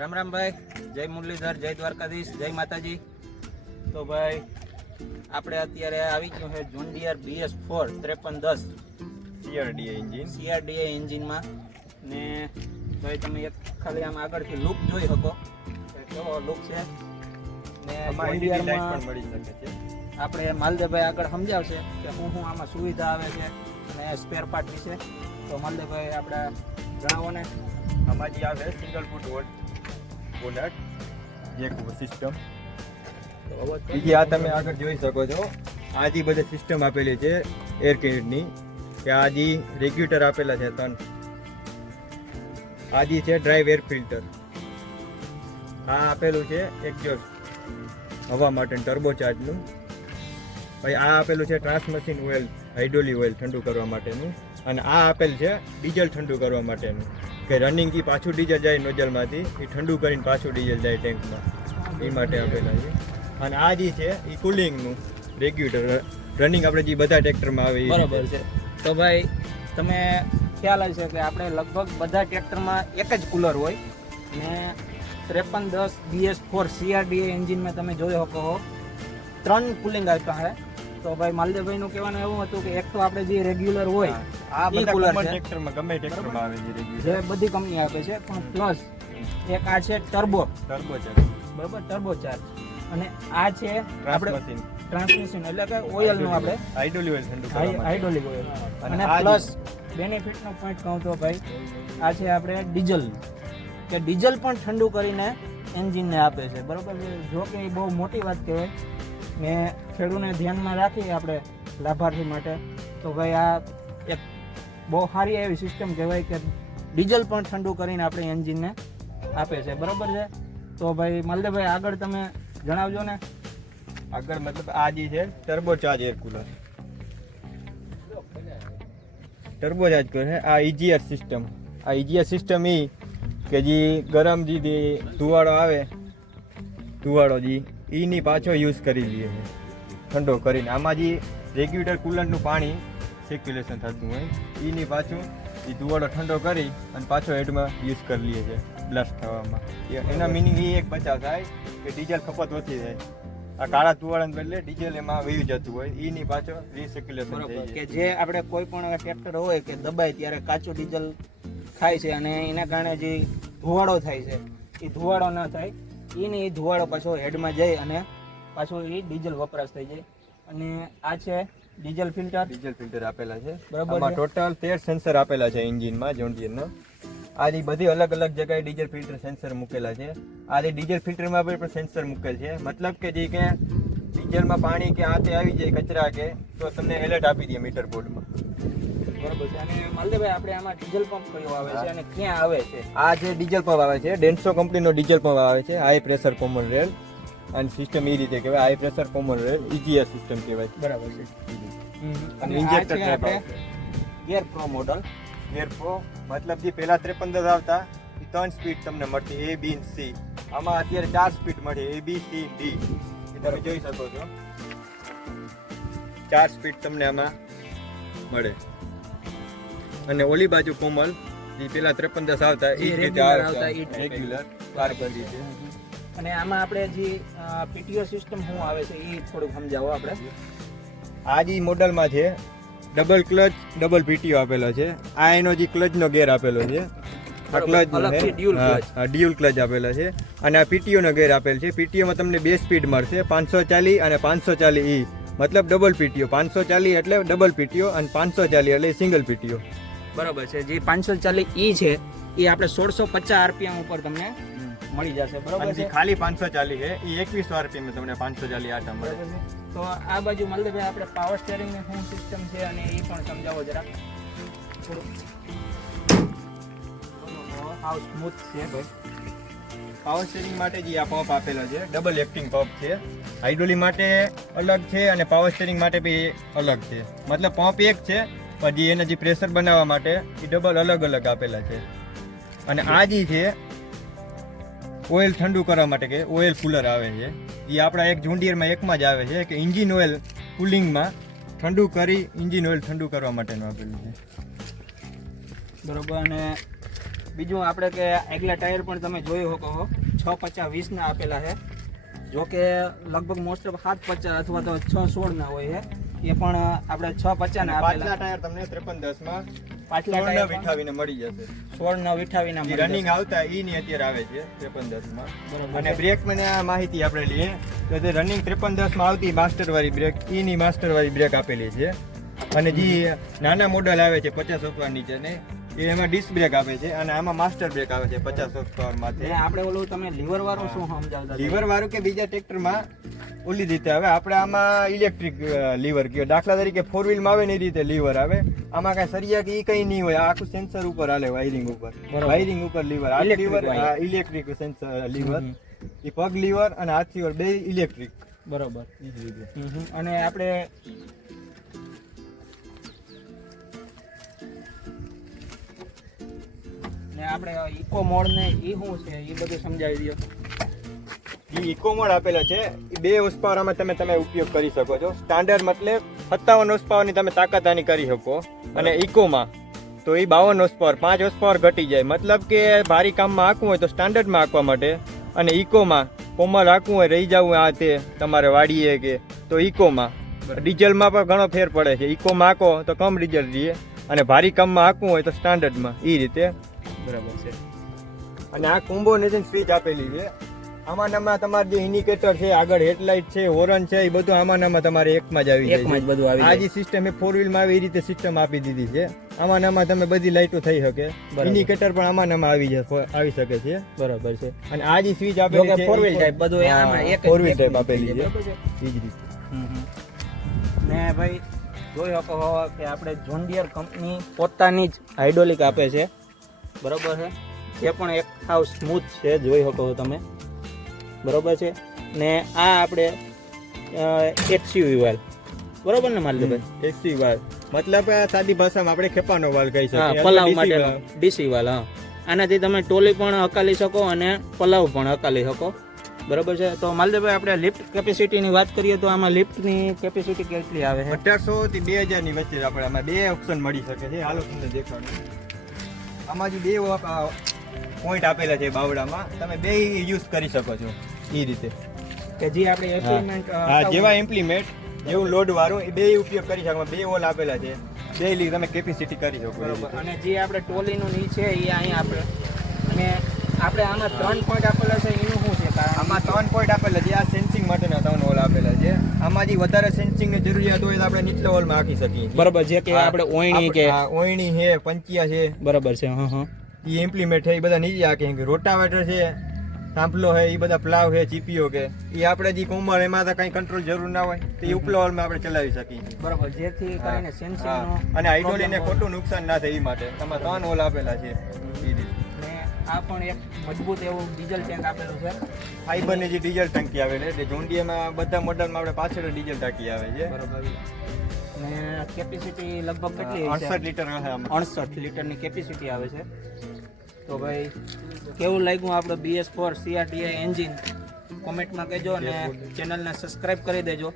રામ રામ ભાઈ જય મુરલીધર જય દ્વારકાધીશ જય માતાજી. તો ભાઈ આપણે અત્યારે આવી ગયું છે જોન બીએસ ફોર ત્રેપન દસ સીઆરડીએ એન્જિન સીઆરડીએ એન્જિનમાં ને ભાઈ તમે એક ખાલી આમ આગળથી લુક જોઈ શકો. કેવો લુક છે. ને આપણે માલદેવભાઈ આગળ સમજાવશે કે શું શું આમાં સુવિધા આવે છે અને સ્પેર પાર્ટ વિશે. તો માલદેવભાઈ આપણે જણાવો ને અમારી આવે સિંગલ ફૂટ વોટ બોનટ એક સિસ્ટમ બીજી આ તમે આગળ જોઈ શકો છો. આ જે બધી સિસ્ટમ આપેલી છે એર કેડની કે આ જે રેગ્યુલેટર આપેલા છે ત્રણ. આ જે છે ડ્રાઈવ એર ફિલ્ટર આ આપેલું છે એક્ઝોસ્ટ હવા માટે ટર્બો ચાર્જનું પછી આ આપેલું છે ટ્રાન્સમશીન ઓઇલ હાઇડ્રોલી ઓઇલ ઠંડુ કરવા માટેનું. અને આ આપેલ છે ડીઝલ ઠંડુ કરવા માટેનું. કે રનિંગથી પાછું ડીઝલ જાય નોઝલમાંથી. એ ઠંડુ કરીને પાછું ડીઝલ જાય ટેન્કમાં એ માટે આપેલા છે. અને આ જે છે એ કુલિંગનું રેગ્યુલેટર રનિંગ આપણે જે બધા ટ્રેક્ટરમાં આવે બરાબર છે. તો ભાઈ, તમે ખ્યાલ હશે કે આપણે લગભગ બધા ટ્રેક્ટરમાં એક જ કુલર હોય. ને ત્રેપન દસ બીએસ ફોર સીઆરડીએ એન્જિનમાં તમે જોઈ શકો ત્રણ કુલિંગ આવતા છે તો ભાઈ માલદેવભાઈનું કહેવાનું એવું હતું કે એક તો આપણે જે રેગ્યુલર હોય આ બધા છે. ટ્રેક્ટરમાં ગમે ટ્રેક્ટરમાં આવે છે જે બધી કંપની આપે છે પણ પ્લસ એક આ છે ટર્બો ટર્બો ચાર્જ બરોબર ટર્બો ચાર્જ અને આ છે આપણે ટ્રાન્સમિશન એટલે કે ઓઇલનું આપણે હાઇડ્રોલિક ઓઇલ ઠંડુ હાઇડ્રોલિક ઓઇલ અને પ્લસ બેનિફિટ બેનિફિટનો પોઈન્ટ કહું તો ભાઈ આ છે આપણે ડીઝલ કે ડીઝલ પણ ઠંડુ કરીને એન્જિનને આપે છે. બરોબર જો કે એ બહુ મોટી વાત કહેવાય. ને ખેડૂને ધ્યાનમાં રાખી આપણે લાભાર્થી માટે. તો ભાઈ આ એક બહુ સારી એવી સિસ્ટમ કહેવાય કે ડીઝલ પણ ઠંડુ કરીને આપણે એન્જિનને આપે છે. બરાબર છે? તો ભાઈ માલદેવભાઈ, આગળ તમે જણાવજો ને. આગળ મતલબ આ જે છે turbo charge air cooler turbo charge કરે છે. આ ઇજીઆર સિસ્ટમ આ ઇજીઆર સિસ્ટમ એ કે જે ગરમ જે ધુવાડો આવે, ધુવાડો જે એની પાછો યુઝ કરી લઈએ ઠંડો કરીને. આમાં જે રેગ્યુલેટર કુલરનું પાણી સર્ક્યુલેશન થતું હોય એની પાછું એ ધુવાડો ઠંડો કરી અને પાછો હેડમાં યુઝ કરી લઈએ છીએ બ્લાસ્ટ થવામાં. એના મિનિંગ એ એક બચાવ થાય કે ડીઝલ ખપત ઓછી થાય. આ કાળા તુવાળાને બદલે ડીઝલ એમાં વહી જતું હોય એની પાછો રિસર્ક્યુલેશન કે જે આપણે કોઈ પણ ટ્રેક્ટર હોય કે દબાય ત્યારે કાચું ડીઝલ ખાય છે અને એના કારણે જે ધુવાડો થાય છે એ ધુવાડો ન થાય. એને એ ધુવાળો પાછો હેડમાં જાય અને પાછો એ ડીઝલ વપરાશ થઈ જાય. અને આ છે ડીઝલ ફિલ્ટર. ડીઝલ ફિલ્ટર આપેલા છે. બરાબર ટોટલ તેર સેન્સર આપેલા છે એન્જિનમાં જોન્ડિયરના આજે બધી અલગ અલગ જગ્યાએ ડીઝલ ફિલ્ટર સેન્સર મૂકેલા છે. આ ડીઝલ ફિલ્ટરમાં પણ સેન્સર મૂકેલ છે. મતલબ કે જે કે ડીઝલમાં પાણી કે આ તે આવી જાય કચરા કે તો તમને એલર્ટ આપી દે મીટર બોર્ડમાં બરોબર છે. અને માલદેવભાઈ આપણે આમાં ડીઝલ પંપ કયો આવે છે અને ક્યાં આવે છે? આ જે ડીઝલ પંપ આવે છે ડેન્સો કંપનીનો ડીઝલ પંપ આવે છે હાઈ પ્રેશર કોમન રેલ અને સિસ્ટમ એ રીતે કહેવાય. High pressure common rail EGR system કહેવાય. બરાબર છે. અને ઇન્જેક્ટર ટાઈપ આ છે gear pro model gear pro મતલબ જે પહેલા ત્રેપન દસ આવતા એ ત્રણ સ્પીડ તમને મળતી. એ બી સી આમાં અત્યારે ચાર સ્પીડ મળે. એ બી સી ડી એ તમે જોઈ શકો છો. ચાર સ્પીડ તમને આમાં મળે. અને ઓલી બાજુ કોમલ જે પેલા ત્રેપન દસ આવતા એ રીતે આવતા આવતા એ type. રેગ્યુલર કાર કરી છે. અને આમાં આપણે જે પીટીઓ સિસ્ટમ શું આવે છે એ થોડુંક સમજાવો આપણે. આ જે મોડલમાં છે ડબલ ક્લચ ડબલ પીટીઓ આપેલો છે. આ એનો જે ક્લચનો ગેર આપેલો છે. આ ક્લચ. ડ્યુઅલ ક્લચ આપેલા છે. અને આ પીટીઓનો ગેર આપેલ છે. પીટીઓમાં તમને બે સ્પીડ મળશે પાંચસો ચાલી અને પાંચસો ચાલી ઈ. મતલબ ડબલ પીટીઓ પાંચસો ચાલી એટલે ડબલ પીટીઓ અને પાંચસો ચાલી એટલે સિંગલ પીટીઓ બરોબર છે. જે પાંચસો ચાલીસ ઈ છે એ આપણે સોળસો પચાસ આરપીએમ ઉપર તમને મળી જશે. બરાબર છે જે ખાલી પાંચસો ચાલી છે એ એકવીસો આરપીએમ તમને પાંચસો ચાલી આટા મળે તો આ બાજુ મલદભાઈ આપણે પાવર સ્ટેરિંગની શું સિસ્ટમ છે અને એ પણ સમજાવો જરા. થોડું સ્મૂથ છે ભાઈ. પાવર સ્ટેરિંગ માટે જે આ પંપ આપેલો છે ડબલ એક્ટિંગ પંપ છે. હાઇડ્રોલી માટે અલગ છે અને પાવર સ્ટેરિંગ માટે બી અલગ છે. મતલબ પંપ એક છે જે એના જે પ્રેશર બનાવવા માટે એ ડબલ અલગ અલગ આપેલા છે. અને આ જે છે, ઓઇલ ઠંડુ કરવા માટે કે ઓઇલ કુલર આવે છે. એ આપણા એક જુંડિયરમાં એકમાં જ આવે છે કે ઇન્જિન ઓઇલ કુલિંગમાં ઠંડુ કરી ઇન્જિન ઓઇલ ઠંડુ કરવા માટેનું આપેલું છે. બરોબર, અને બીજું આપણે કે આગલા ટાયર પણ તમે જોઈ શકો છો. છ પચાસ વીસના આપેલા છે. જો કે લગભગ મોસ્ટ ઓફ સાત પચાસ અથવા તો છ સોળના હોય છે. એ પણ આપણે છ પચાસના પાછલા ટાયર તમને ત્રેપન દસમાં પાછલા ટાયર વિઠાવીને મળી જશે. સોળ ના વિઠાવીને રનિંગ આવતા ઈ ની અત્યારે આવે છે ત્રેપન દસમાં. અને બ્રેક મને આ માહિતી આપણે લઈએ. તો તે રનિંગ ત્રેપન દસમાં આવતી માસ્ટર વાળી બ્રેક ઈ ની માસ્ટર વાળી બ્રેક આપેલી છે. અને જે નાના મોડલ આવે છે પચાસ ઓપર નીચે ને એ એમાં ડિસ્ક બ્રેક આપે છે અને આમાં માસ્ટર બ્રેક આવે છે પચાસ ઓપર ને આપણે ઓલું તમે લીવર વાળું શું સમજાવતા લીવર વાળું કે બીજા ટ્રેક્ટરમાં? ઓલી રીતે. આવે આપણે આમાં ઇલેક્ટ્રિક લીવર કયો. દાખલા તરીકે ફોર વ્હીલમાં આવે ને એ રીતે લીવર આવે. આમાં કાંઈ સરિયા કે એ કંઈ નહીં હોય. આખું સેન્સર ઉપર હાલે વાયરિંગ ઉપર. વાયરિંગ ઉપર લીવર આ લીવર. ઇલેક્ટ્રિક સેન્સર લીવર એ પગ લીવર અને હાથ લીવર બે ઇલેક્ટ્રિક બરોબર. અને આપણે ને આપણે ઇકો મોડ ને ઈ શું છે? એ બધું સમજાવી દો જે ઇકો મોડ આપેલો છે. એ બે હોર્સ તમે તમે ઉપયોગ કરી શકો છો. સ્ટાન્ડર્ડ મતલબ સત્તાવન હોર્સ તમે તાકાત આની કરી શકો. અને ઇકોમાં તો એ બાવન હોર્સ પાંચ હોર્સ ઘટી જાય. મતલબ કે ભારી કામમાં હાંકવું હોય તો સ્ટાન્ડર્ડમાં હાંકવા માટે. અને ઇકોમાં કોમર આંકવું હોય રહી જવું આ તે તમારે વાડીએ કે તો ઇકોમાં. ડીઝલમાં પણ ઘણો ફેર પડે છે. ઇકોમાં હાંકો તો કમ ડીઝલ રહીએ. અને ભારી કામમાં હાંકવું હોય તો સ્ટાન્ડર્ડમાં એ રીતે. બરાબર છે. અને આ કોમ્બોનેશન સ્વિચ આપેલી છે. આમાં નામાં તમારે જે ઇન્ડિકેટર છે આગળ હેડલાઇટ છે હોરન છે એ બધું આમાં નામાં તમારે એકમાં જ આવી એકમાં જ બધું આવી આ જે સિસ્ટમ એ ફોર વ્હીલમાં આવી એ રીતે સિસ્ટમ આપી દીધી છે. આમાં નામાં તમે બધી લાઇટો થઈ શકે. ઇન્ડિકેટર પણ આમાં નામાં આવી જાય આવી શકે છે. બરાબર છે. અને આ જે સ્વિચ આપેલી છે ફોર વ્હીલ ટાઈપ બધું આમાં એક ફોર વ્હીલ ટાઈપ આપેલી છે. એ જ રીતે. ને ભાઈ જોઈ શકો કે આપણે જોન્ડિયર કંપની પોતાની જ હાઇડ્રોલિક આપે છે. બરોબર છે? એ પણ એક સાવ સ્મૂથ છે જોઈ શકો છો તમે. બરોબર છે? ને આ આપણે એક્સયુવી વાલ બરોબર ને માલિકભાઈ એક્સયુવી વાલ મતલબ સાદી ભાષામાં આપણે ખેપાનો વાલ કહી શકીએ. પલાવ માટે માટેનો. ડીસી વાલ હા. આનાથી તમે ટોલી પણ હકાલી શકો અને પલાવ પણ હકાલી શકો. બરોબર છે? તો માલદેવભાઈ આપણે લિફ્ટ કેપેસિટીની વાત કરીએ તો આમાં લિફ્ટની કેપેસિટી કેટલી આવે છે? અઢારસો થી બે હજારની વચ્ચે આપણે આમાં બે ઓપ્શન મળી શકે છે. હાલો તમને દેખાડું. આમાં જે બે પોઈન્ટ આપેલા છે બાવડામાં તમે બે યુઝ કરી શકો છો એ રીતે. કે જે આપણે એપ્લિમેન્ટ હા જેવા ઇમ્પ્લિમેન્ટ જેવું લોડ વાળું એ બે ઉપયોગ કરી શકો. બે ઓલ આપેલા છે. બે લી તમે કેપેસિટી કરી શકો બરોબર. અને જે આપણે ટોલીનું ની છે એ અહીંયા આપણે અને આપણે આમાં ત્રણ પોઈન્ટ આપેલા છે એનું શું છે? કારણ આમાં ત્રણ પોઈન્ટ આપેલા છે. આ સેન્સિંગ માટેના છે આમાં જે વધારે સેન્સિંગની જરૂરિયાત હોય તો આપણે નીચલા હોલમાં રાખી શકીએ બરાબર જે કે આપણે ઓયણી કે ઓયણી છે પંચિયા છે. બરાબર છે હા હા. એ ઇમ્પ્લિમેન્ટ છે એ બધા નીચે આકે રોટાવેટર છે થાંભલો છે એ બધા પ્લાવ છે ચીપીઓ કે. એ આપણે જે કોમર એમાં તો કંઈ કંટ્રોલ જરૂર ના હોય તો એ ઉપલા હોલમાં આપણે ચલાવી શકીએ બરાબર જેથી કરીને સેન્સિંગ અને હાઇડ્રોલિકને ખોટું નુકસાન ના થાય એ માટે. તમારે ત્રણ હોલ આપેલા છે એ રીતે. ને આ પણ એક મજબૂત એવું ડીઝલ ટેન્ક આપેલું છે. ફાઈબરની જે ડીઝલ ટાંકી આવે છે તે જોન્ડિયામાં બધા મોડલમાં આપણે પાછળ ડીઝલ ટાંકી આવે છે. બરોબર. ને કેપેસિટી લગભગ કેટલી અડસઠ લીટર અડસઠ લીટરની કેપેસિટી આવે છે. તો ભાઈ કેવું લાગ્યું આપણે બીએસ ફોર સીઆરટીઆઈ એન્જિન કોમેન્ટમાં કહેજો અને ચેનલને સબસ્ક્રાઇબ કરી દેજો.